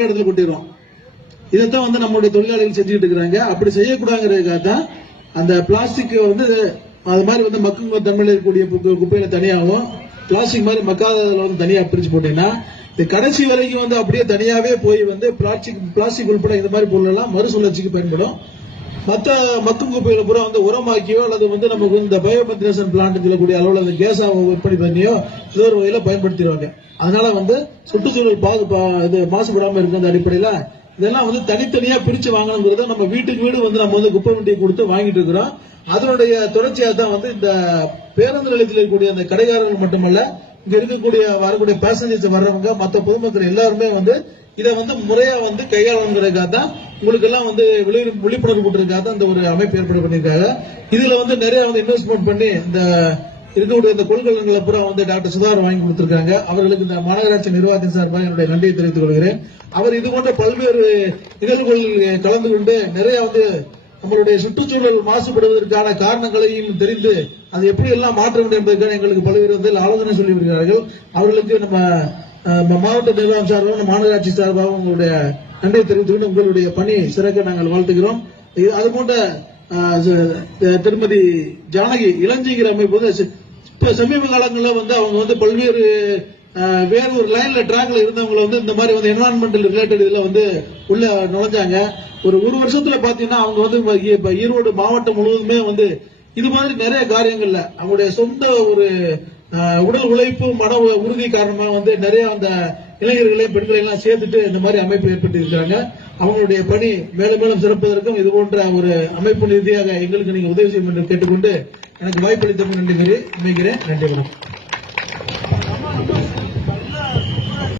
இடத்துல கொட்டிடுவோம் இதைத்தான் வந்து நம்மளுடைய தொழிலாளிகள் செஞ்சுக்கிட்டு இருக்கிறாங்க. அப்படி செய்யக்கூடாதுங்கிறதுக்காக தான் அந்த பிளாஸ்டிக் வந்து அது மாதிரி வந்து மக்கும் தன்மையில் இருக்கக்கூடிய குப்பை- குப்பையில தனியாகவும் பிளாஸ்டிக் மாதிரி மக்காததுல வந்து தனியா பிரிச்சு போட்டீங்கன்னா இது கடைசி வரைக்கும் வந்து அப்படியே தனியாவே போய் வந்து பிளாஸ்டிக் பிளாஸ்டிக் உள்பட இந்த மாதிரி பொருள் எல்லாம் மறுசுழற்சிக்கு பயன்படும். மற்ற மக்கும் குப்பைகளை பூரா வந்து உரமாக்கியோ அல்லது வந்து நமக்கு இந்த பயோமெத்தினேஷன் பிளான்ட் சொல்லக்கூடிய அளவில் அந்த கேஸா விற்பனை பண்ணியோ ஏதோ ஒரு பயன்படுத்திடுவாங்க. அதனால வந்து சுற்றுச்சூழல் பாது இது மாசுபடாமல் மாசுபடாம அந்த அடிப்படையில் இதெல்லாம் வந்து தனித்தனியா பிரிச்சு வாங்கணுங்கிறத நம்ம வீட்டுக்கு வீடு வந்து நம்ம வந்து குப்பை வண்டியை கொடுத்து வாங்கிட்டு இருக்கிறோம். அதனுடைய தொடர்ச்சியாக தான் வந்து இந்த பேருந்து நிலையத்தில் இருக்கக்கூடிய அந்த கடைக்காரர்கள் மட்டுமல்ல இங்க இருக்கக்கூடிய வரக்கூடிய பேசஞ்சர்ஸ் வர்றவங்க மற்ற பொதுமக்கள் எல்லாருமே வந்து இதை வந்து முறையா வந்து கையாளணுங்கிறதுக்காக தான் உங்களுக்கு எல்லாம் வந்து விழிப்புணர்வு கொடுத்துருக்காக தான் இந்த ஒரு அமைப்பு ஏற்பாடு பண்ணியிருக்காங்க. இதுல வந்து நிறைய வந்து இன்வெஸ்ட்மெண்ட் பண்ணி இந்த இருக்கக்கூடிய இந்த கொள்கலன்களை பூரா வந்து டாக்டர் சுதாகர் வாங்கி கொடுத்திருக்காங்க. அவர்களுக்கு இந்த மாநகராட்சி நிர்வாகத்தின் சார்பாக என்னுடைய நன்றியை தெரிவித்துக் கொள்கிறேன். அவர் இது போன்ற பல்வேறு நிகழ்வுகளில் கலந்து கொண்டு நிறைய வந்து நம்மளுடைய சுற்றுச்சூழல் மாசுபடுவதற்கான காரணங்களையும் தெரிந்து அது எப்படி எல்லாம் மாற்ற வேண்டும் என்பதற்கான எங்களுக்கு பல்வேறு வந்து ஆலோசனை சொல்லி வருகிறார்கள் அவர்களுக்கு நம்ம மாவட்ட நிர்வாகம் சார்பாகவும் மாநகராட்சி சார்பாகவும் உங்களுடைய நன்றியை தெரிவித்துக் உங்களுடைய பணி சிறக்க நாங்கள் வாழ்த்துகிறோம். அது போன்ற திருமதி ஜானகி இளஞ்சிங்கிற அமைப்பு வந்து இப்ப சமீப காலங்களில் வந்து அவங்க வந்து பல்வேறு அஹ், வேற ஒரு லைன்ல ட்ராக்ல இருந்தவங்க வந்து இந்த மாதிரி வந்து என்வரான்மெண்டல் ரிலேட்டட் இதுல வந்து உள்ள நுழைஞ்சாங்க. ஒரு ஒரு வருஷத்துல பாத்தீங்கன்னா அவங்க வந்து இப்ப ஈரோடு மாவட்டம் முழுவதுமே வந்து இது மாதிரி நிறைய காரியங்கள்ல அவங்களுடைய சொந்த ஒரு உடல் உழைப்பு மன உறுதி காரணமாக வந்து நிறைய அந்த இளைஞர்களையும் பெண்களையும் சேர்த்துட்டு இந்த மாதிரி அமைப்பு ஏற்பட்டு இருக்கிறாங்க அவங்களுடைய பணி மேலும் மேலும் சிறப்பதற்கும் இது போன்ற ஒரு அமைப்பு ரீதியாக எங்களுக்கு நீங்க உதவி செய்யும் என்று கேட்டுக்கொண்டு எனக்கு வாய்ப்பளித்தமைக்கு நன்றி நினைக்கிறேன். நன்றி வணக்கம்.